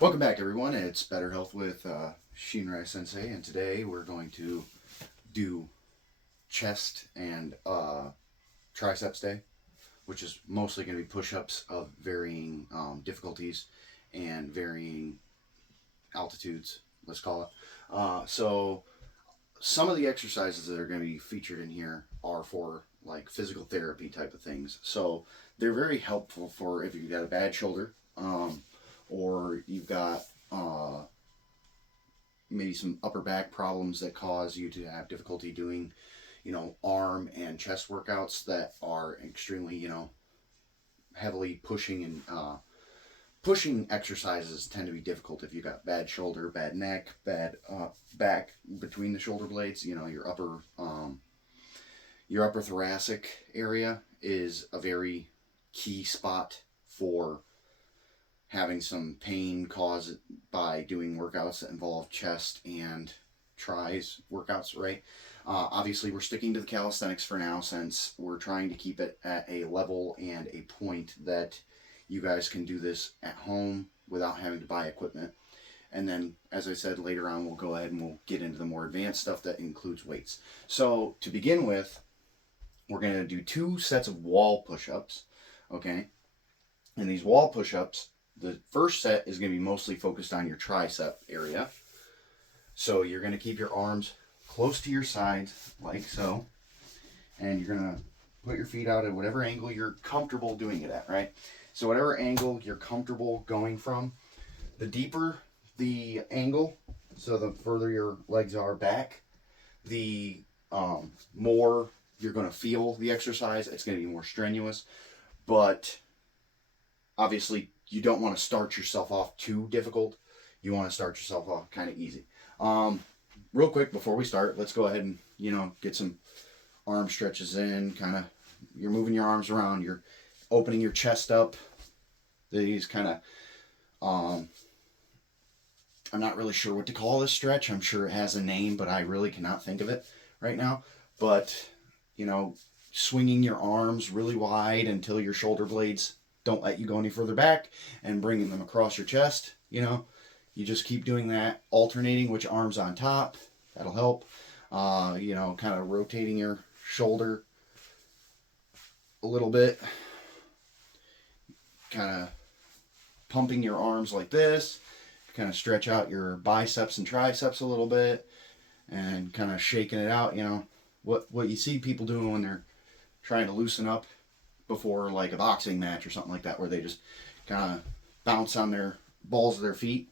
Welcome back, everyone. It's Better Health with Shinrai Sensei, and today we're going to do chest and triceps day, which is mostly going to be push-ups of varying difficulties and varying altitudes. Let's call it. So some of the exercises that are going to be featured in here are for like physical therapy type of things. So they're very helpful for if you've got a bad shoulder, or you've got maybe some upper back problems that cause you to have difficulty doing, arm and chest workouts that are extremely, heavily pushing and pushing exercises tend to be difficult if you got bad shoulder, bad neck, bad back between the shoulder blades. Your upper thoracic area is a very key spot for having some pain caused by doing workouts that involve chest and tries workouts, right? Obviously, we're sticking to the calisthenics for now since we're trying to keep it at a level and a point that you guys can do this at home without having to buy equipment. And then, as I said, later on, we'll go ahead and we'll get into the more advanced stuff that includes weights. So, to begin with, we're going to do 2 sets of wall push-ups, okay? And these wall push-ups, the first set is going to be mostly focused on your tricep area. So you're going to keep your arms close to your sides, like so. And you're going to put your feet out at whatever angle you're comfortable doing it at, right? So whatever angle you're comfortable going from, the deeper the angle, so the further your legs are back, the more you're going to feel the exercise. It's going to be more strenuous, but obviously you don't want to start yourself off too difficult. You want to start yourself off kind of easy. Real quick before we start, let's go ahead and get some arm stretches in. Kind of, you're moving your arms around, you're opening your chest up. These kind of, I'm not really sure what to call this stretch. I'm sure it has a name, but I really cannot think of it right now. But swinging your arms really wide until your shoulder blades don't let you go any further back, and bringing them across your chest. You just keep doing that, alternating which arm's on top. That'll help. Kind of rotating your shoulder a little bit, kind of pumping your arms like this, kind of stretch out your biceps and triceps a little bit, and kind of shaking it out. What you see people doing when they're trying to loosen up before like a boxing match or something like that, where they just kind of bounce on their balls of their feet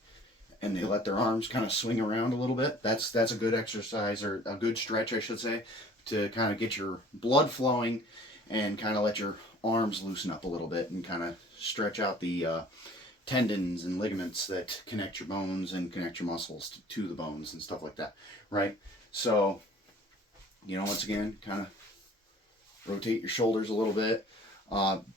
and they let their arms kind of swing around a little bit. That's a good exercise, or a good stretch, I should say, to kind of get your blood flowing and kind of let your arms loosen up a little bit and kind of stretch out the tendons and ligaments that connect your bones and connect your muscles to the bones and stuff like that, right? So, once again, kind of rotate your shoulders a little bit.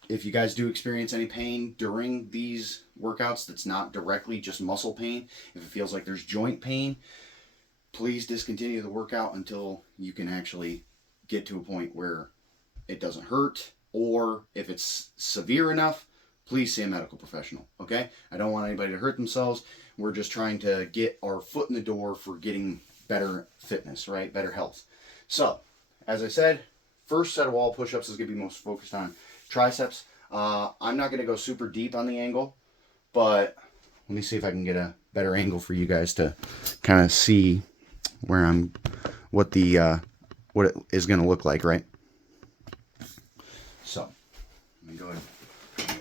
If you guys do experience any pain during these workouts that's not directly just muscle pain, if it feels like there's joint pain, please discontinue the workout until you can actually get to a point where it doesn't hurt, or if it's severe enough, please see a medical professional, okay? I don't want anybody to hurt themselves. We're just trying to get our foot in the door for getting better fitness, right? Better health. So, as I said, first set of wall push-ups is going to be most focused on triceps. I'm not going to go super deep on the angle, but let me see if I can get a better angle for you guys to kind of see where what it is going to look like, right? So, let me go ahead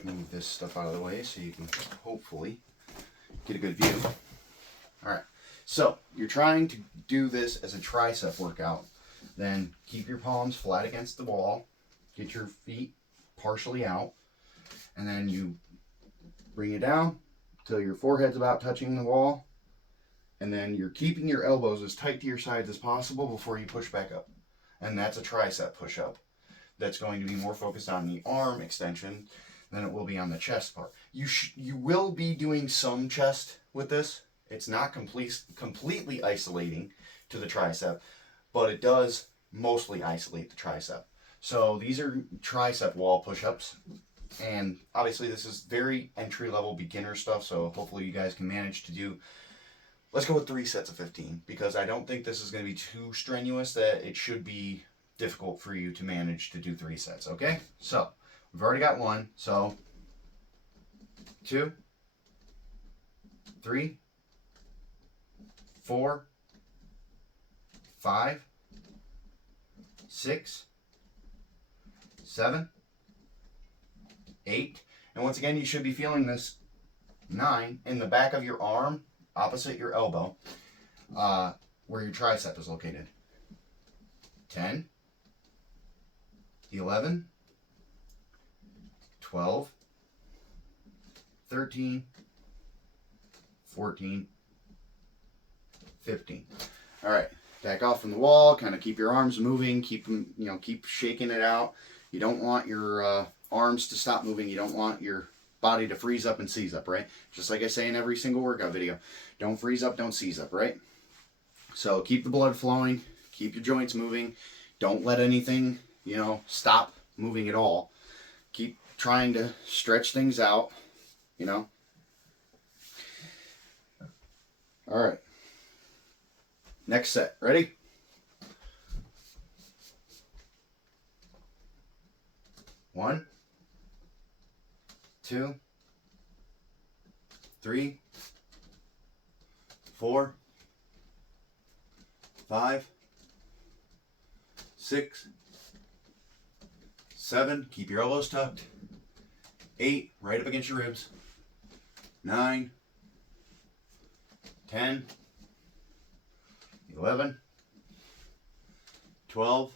and move this stuff out of the way so you can hopefully get a good view. All right, so you're trying to do this as a tricep workout. Then keep your palms flat against the wall, get your feet partially out, and then you bring it down till your forehead's about touching the wall, and then you're keeping your elbows as tight to your sides as possible before you push back up. And that's a tricep push-up. That's going to be more focused on the arm extension than it will be on the chest part. You will be doing some chest with this. It's not completely isolating to the tricep, but it does mostly isolate the tricep. So these are tricep wall push-ups. And obviously this is very entry-level beginner stuff, so hopefully you guys can manage to do, let's go with 3 sets of 15, because I don't think this is going to be too strenuous that it should be difficult for you to manage to do 3 sets, okay? So, we've already got 1, so 2, 3, 4, 5, 6, 7, 8, and once again you should be feeling this 9 in the back of your arm, opposite your elbow, where your tricep is located. 10, 11, 12, 13, 14, 15. All right, back off from the wall, kind of keep your arms moving, keep them, keep shaking it out. You don't want your arms to stop moving. You don't want your body to freeze up and seize up, right? Just like I say in every single workout video. Don't freeze up, don't seize up, right? So keep the blood flowing, keep your joints moving. Don't let anything, stop moving at all. Keep trying to stretch things out, All right. Next set. Ready? One, 2, 3, 4, 5, 6, 7, keep your elbows tucked. 8, right up against your ribs. 9, 10, 11, 12,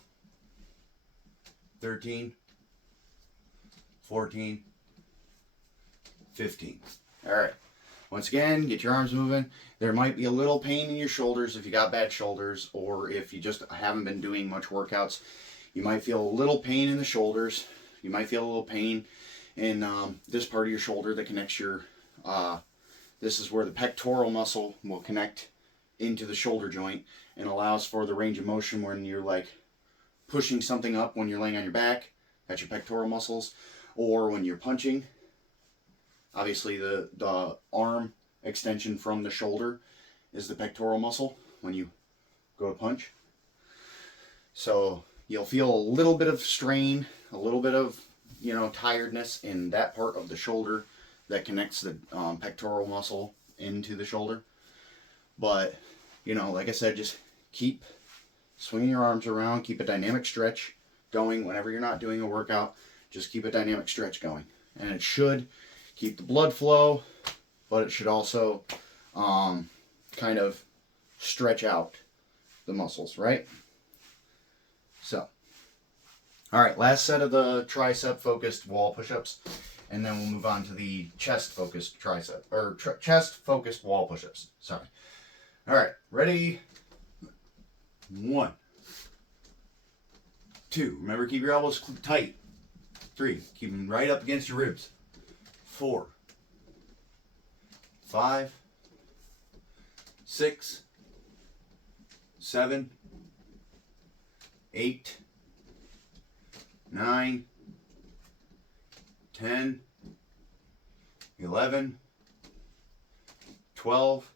13, 14, 15. All right. Once again, get your arms moving. There might be a little pain in your shoulders if you got bad shoulders, or if you just haven't been doing much workouts. You might feel a little pain in the shoulders. You might feel a little pain in this part of your shoulder that connects your, this is where the pectoral muscle will connect into the shoulder joint and allows for the range of motion when you're like pushing something up when you're laying on your back. That's your pectoral muscles. Or when you're punching. Obviously the arm extension from the shoulder is the pectoral muscle when you go to punch. So you'll feel a little bit of strain, a little bit of, tiredness in that part of the shoulder that connects the pectoral muscle into the shoulder. But, like I said, just keep swinging your arms around, keep a dynamic stretch going whenever you're not doing a workout. Just keep a dynamic stretch going. And it should keep the blood flow, but it should also kind of stretch out the muscles, right? So, all right, last set of the tricep focused wall push-ups, and then we'll move on to the chest focused tricep, or chest focused wall push-ups. Sorry. All right, ready? 1, 2. Remember, keep your elbows tight. 3. Keep them right up against your ribs. 4, 5, 6, 7, 8, 9, 10, 11, 12,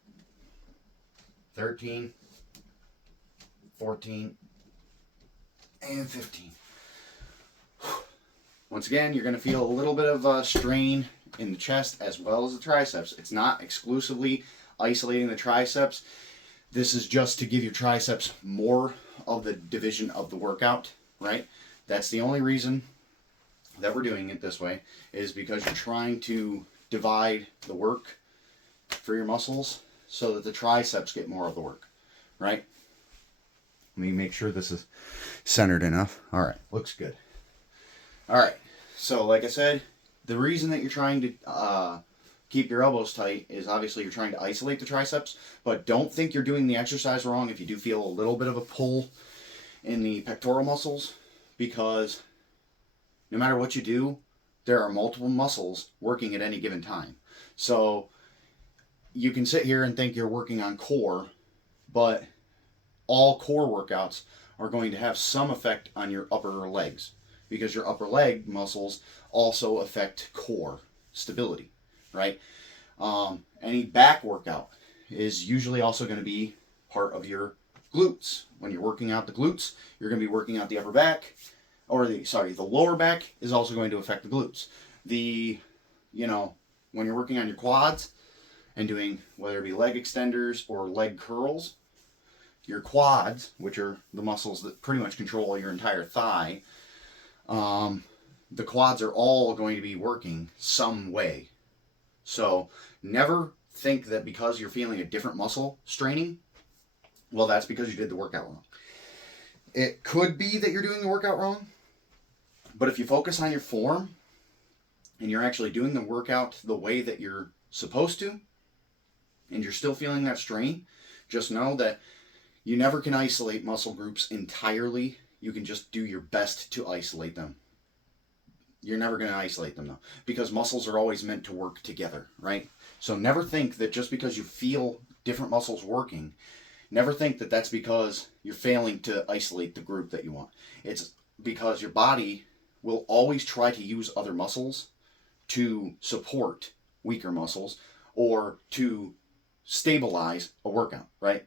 13, 14, and 15. Once again, you're going to feel a little bit of strain in the chest as well as the triceps. It's not exclusively isolating the triceps. This is just to give your triceps more of the division of the workout, right? That's the only reason that we're doing it this way, is because you're trying to divide the work for your muscles so that the triceps get more of the work, right? Let me make sure this is centered enough. All right, looks good. All right, so like I said, the reason that you're trying to keep your elbows tight is obviously you're trying to isolate the triceps, but don't think you're doing the exercise wrong if you do feel a little bit of a pull in the pectoral muscles, because no matter what you do, there are multiple muscles working at any given time. So you can sit here and think you're working on core, but all core workouts are going to have some effect on your upper legs. because your upper leg muscles also affect core stability, right? Any back workout is usually also going to be part of your glutes. When you're working out the glutes, you're going to be working out the upper back, or the lower back is also going to affect the glutes. When you're working on your quads and doing whether it be leg extenders or leg curls, your quads, which are the muscles that pretty much control your entire thigh, the quads are all going to be working some way. So never think that because you're feeling a different muscle straining, well, that's because you did the workout wrong. It could be that you're doing the workout wrong, but if you focus on your form and you're actually doing the workout the way that you're supposed to, and you're still feeling that strain, just know that you never can isolate muscle groups entirely. You can just do your best to isolate them. You're never going to isolate them though, because muscles are always meant to work together, right? So never think that just because you feel different muscles working, never think that that's because you're failing to isolate the group that you want. It's because your body will always try to use other muscles to support weaker muscles or to stabilize a workout, right?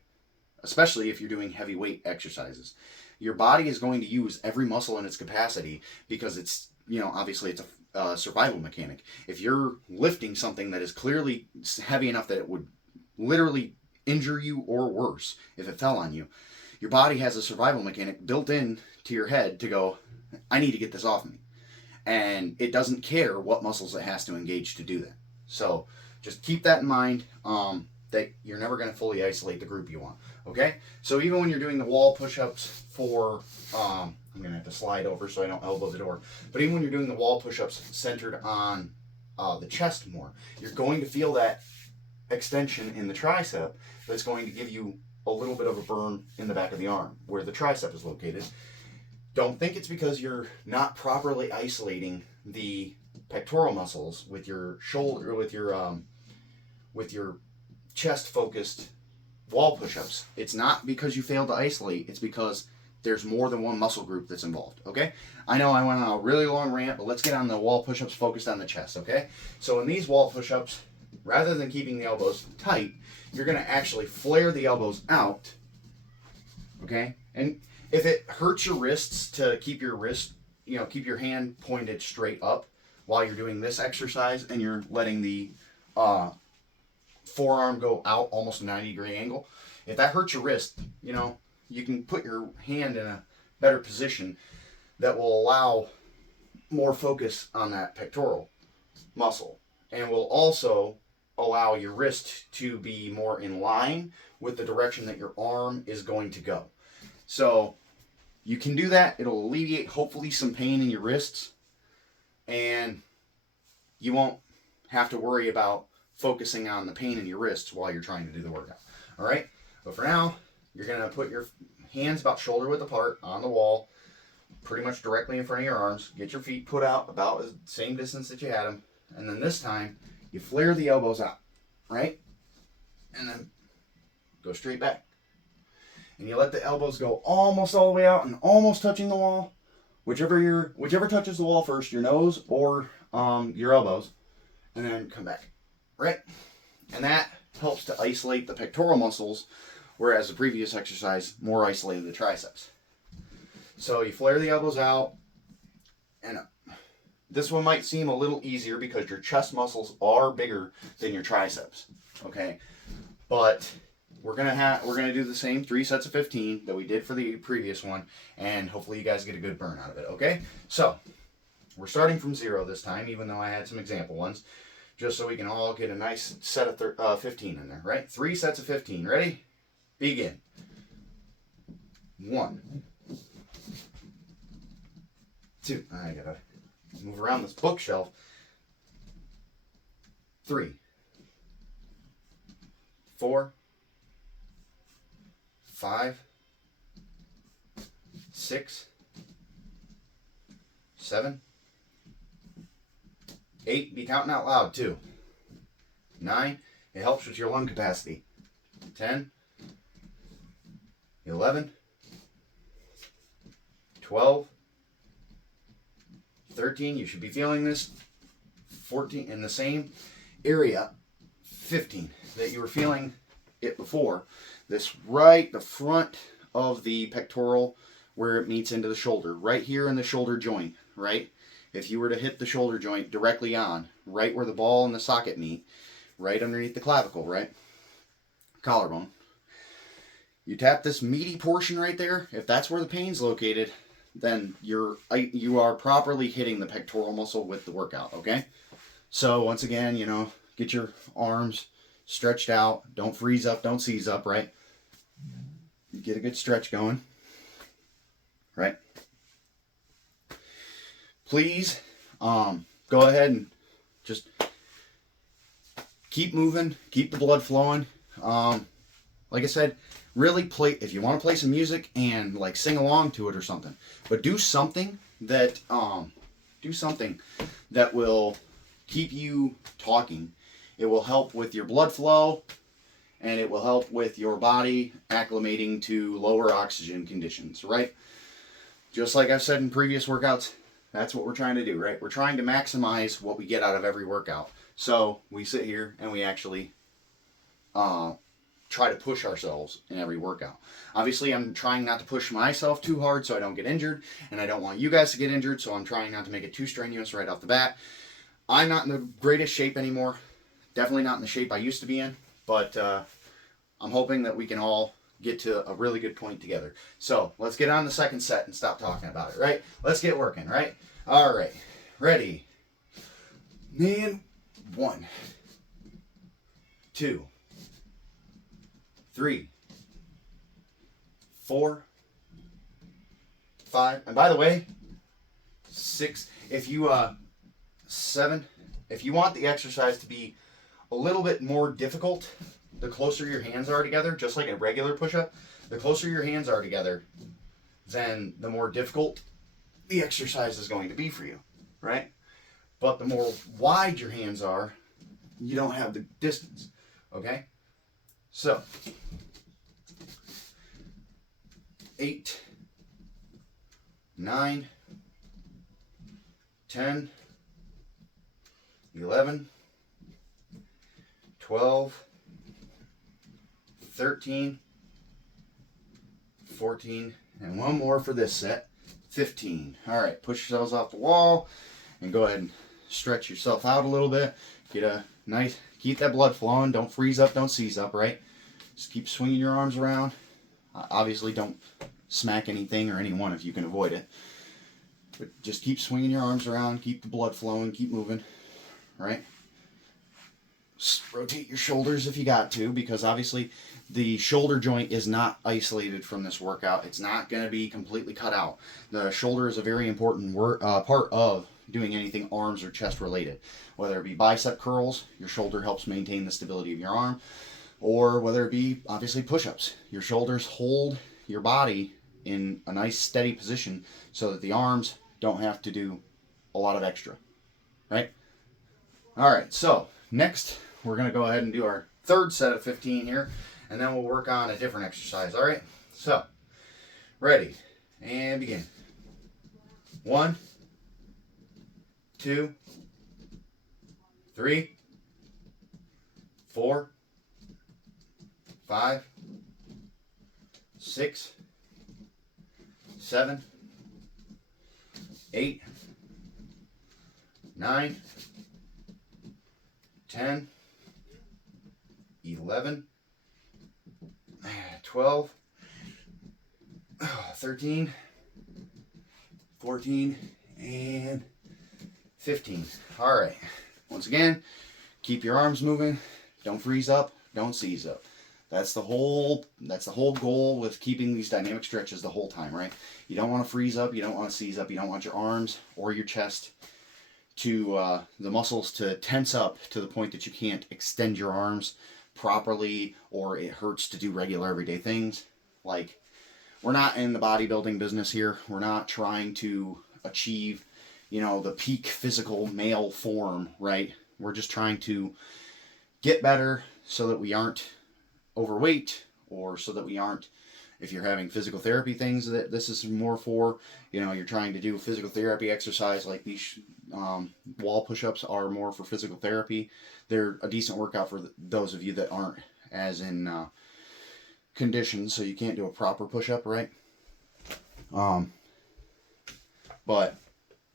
Especially if you're doing heavy weight exercises. Your body is going to use every muscle in its capacity because it's, obviously it's a survival mechanic. If you're lifting something that is clearly heavy enough that it would literally injure you or worse if it fell on you, your body has a survival mechanic built in to your head to go, I need to get this off me. And it doesn't care what muscles it has to engage to do that. So just keep that in mind, that you're never going to fully isolate the group you want. Okay? So even when you're doing the wall push-ups for, I'm going to have to slide over so I don't elbow the door. But even when you're doing the wall push-ups centered on the chest more, you're going to feel that extension in the tricep that's going to give you a little bit of a burn in the back of the arm where the tricep is located. Don't think it's because you're not properly isolating the pectoral muscles with your shoulder, with your chest-focused wall push-ups. It's not because you failed to isolate. It's because there's more than one muscle group that's involved, okay? I know I went on a really long rant, but let's get on the wall push-ups focused on the chest, okay? So in these wall push-ups, rather than keeping the elbows tight, you're going to actually flare the elbows out, okay? And if it hurts your wrists to keep your keep your hand pointed straight up while you're doing this exercise and you're letting the forearm go out almost a 90-degree angle, if that hurts your wrist, you can put your hand in a better position that will allow more focus on that pectoral muscle and will also allow your wrist to be more in line with the direction that your arm is going to go. So you can do that. It'll alleviate hopefully some pain in your wrists, and you won't have to worry about focusing on the pain in your wrists while you're trying to do the workout. All right? But for now, you're going to put your hands about shoulder width apart on the wall, pretty much directly in front of your arms. Get your feet put out about the same distance that you had them. And then this time, you flare the elbows out, right? And then go straight back. And you let the elbows go almost all the way out and almost touching the wall. Whichever touches the wall first, your nose or your elbows. And then come back, right? And that helps to isolate the pectoral muscles, whereas the previous exercise more isolated the triceps. So you flare the elbows out, and this one might seem a little easier because your chest muscles are bigger than your triceps, okay? But we're gonna do the same 3 sets of 15 that we did for the previous one, and hopefully you guys get a good burn out of it, okay? So we're starting from 0 this time, even though I had some example ones, just so we can all get a nice set of 15 in there, right? 3 sets of 15. Ready? Begin. 1, 2. I gotta move around this bookshelf. 3, 4, 5, 6, 7, 8. Be counting out loud too. 9. It helps with your lung capacity. 10, 11, 12, 13, you should be feeling this. 14, in the same area. 15, that you were feeling it before. This right, the front of the pectoral where it meets into the shoulder. Right here in the shoulder joint, right? If you were to hit the shoulder joint directly on, right where the ball and the socket meet, right underneath the clavicle, right? Collarbone. You tap this meaty portion right there. If that's where the pain's located, then you are properly hitting the pectoral muscle with the workout, okay? So once again, you know, get your arms stretched out. Don't freeze up, don't seize up, right? Get a good stretch going, right? Please go ahead and just keep moving, keep the blood flowing. Like I said, really play, if you want to play some music and like sing along to it or something, but do something that will keep you talking. It will help with your blood flow, and it will help with your body acclimating to lower oxygen conditions, right? Just like I've said in previous workouts, that's what we're trying to do, right? We're trying to maximize what we get out of every workout. So we sit here and we actually try to push ourselves in every workout. Obviously, I'm trying not to push myself too hard so I don't get injured, and I don't want you guys to get injured, so I'm trying not to make it too strenuous right off the bat. I'm not in the greatest shape anymore. Definitely not in the shape I used to be in, but I'm hoping that we can all get to a really good point together. So let's get on the second set and stop talking about it, right? Let's get working, right? All right, ready. And 1, 2, 3, 4, 5, and by the way, 6. If you 7. If you want the exercise to be a little bit more difficult, the closer your hands are together, just like a regular push-up, the closer your hands are together, then the more difficult the exercise is going to be for you, right? But the more wide your hands are, you don't have the distance, okay? So, 8, 9, 10, 11, 12, 13, 14, and one more for this set, 15. All right, push yourselves off the wall and go ahead and stretch yourself out a little bit. Get a nice, keep that blood flowing. Don't freeze up, don't seize up, right? Just keep swinging your arms around. Obviously, don't smack anything or anyone if you can avoid it. But just keep swinging your arms around, keep the blood flowing, keep moving, right? Rotate your shoulders if you got to, because obviously the shoulder joint is not isolated from this workout. It's not going to be completely cut out. The shoulder is a very important part of doing anything arms or chest related. Whether it be bicep curls, your shoulder helps maintain the stability of your arm, or whether it be obviously push-ups. Your shoulders hold your body in a nice steady position so that the arms don't have to do a lot of extra, right? All right, so next we're going to go ahead and do our third set of 15 here, and then we'll work on a different exercise, all right? So, ready, and begin. 1, 2, 3, 4, 5, 6, 7, 8, 9, 10, 11, 12, 13, 14, and 15. All right. Once again, keep your arms moving. Don't freeze up. Don't seize up. That's the whole goal with keeping these dynamic stretches the whole time, right? You don't want to freeze up. You don't want to seize up. You don't want your arms or your chest to the muscles to tense up to the point that you can't extend your arms properly, or it hurts to do regular everyday things. Like, we're not in the bodybuilding business here. We're not trying to achieve, the peak physical male form, right? We're just trying to get better so that we aren't overweight, or so that we aren't If you're having physical therapy things that this is more for, you're trying to do physical therapy exercise, like these wall push-ups are more for physical therapy. They're a decent workout for those of you that aren't as in conditions, so you can't do a proper push-up, right? But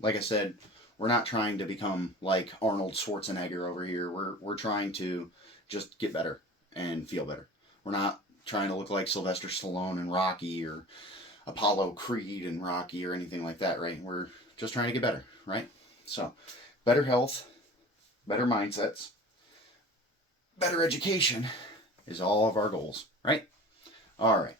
like I said, we're not trying to become like Arnold Schwarzenegger over here. We're trying to just get better and feel better. We're not trying to look like Sylvester Stallone and Rocky, or Apollo Creed and Rocky, or anything like that, right? We're just trying to get better, right? So, better health, better mindsets, better education is all of our goals, right? All right.